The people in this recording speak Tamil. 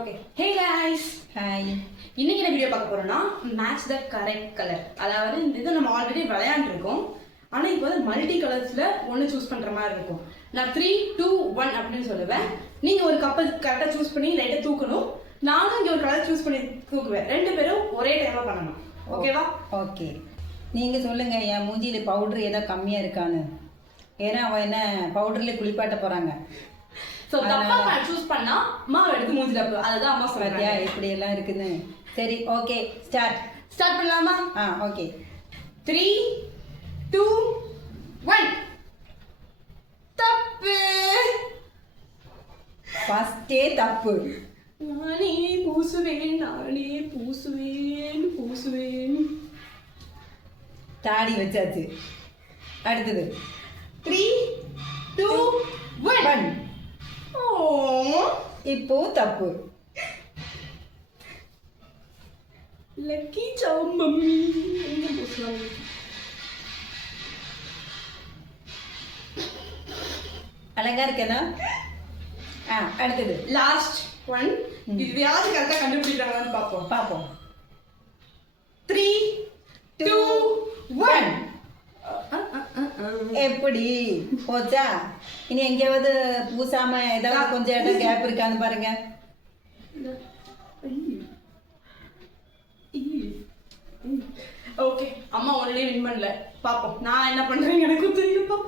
Okay hey guys hi. இன்னைக்கு என்ன வீடியோ பார்க்க போறோம்னா மேட்ச் த கரெக்ட் கலர். அதாவது இந்த இது நம்ம ஆல்ரெடி விளையாண்டுருக்கோம். ஆனா இப்போ வந்து மல்டி கலர்ஸ்ல ஒன்னு சூஸ் பண்ற மாதிரி இருக்கும். நான் 3 2 1 அப்படின்னு சொல்லுவேன். நீங்க ஒரு கப்பை கரெக்டா சூஸ் பண்ணி லைட்டா தூக்கணும். நானும் இங்க ஒரு கலர் சூஸ் பண்ணி தூக்குவேன். ரெண்டு பேரும் ஒரே டைமா பண்ணணும். ஓகேவா? ஓகே. நீங்க சொல்லுங்க, என் மூஞ்சியில பவுடர் ஏதோ கம்மியா இருக்கான்னு. ஏன்னா அவ என்ன பவுடர்ல குளிப்பாட்ட போறாங்க. சோ தப்பா நான் சூஸ் பண்ணா மாவு எடுத்து மூஞ்சில போ. அதுதான் அம்மா சொல்றாங்க. இப்படி எல்லாம் இருக்குன்னு. சரி, ஓகே, ஸ்டார்ட் பண்ணலாமா? ஓகே. 3 2 1 தப்பு. ஃபர்ஸ்டே தப்பு. நானே பூசுவேன். தாடி வச்சாச்சு. அடுத்தது 3 2 1 ஓ இப்போ தப்பு. லக்கி சாம் மம்மி எங்க பூசுறாங்க? அழகா இருக்கேனா? அடுத்தது லாஸ்ட் ஒன். இது யாரு கரெக்டா கண்டுபிடிக்கிறாங்கன்னு பாப்போம். 3 2 1 எப்படி போச்சா? இனி எங்கேயாவது பூசாம ஏதாவது கொஞ்சம் இடம் கேப் இருக்கான்னு பாருங்க. ஓகே, அம்மா ஒன்லயே வின் பண்ணல. பாப்போம் நான் என்ன பண்றேன், எனக்கு தெரியும்.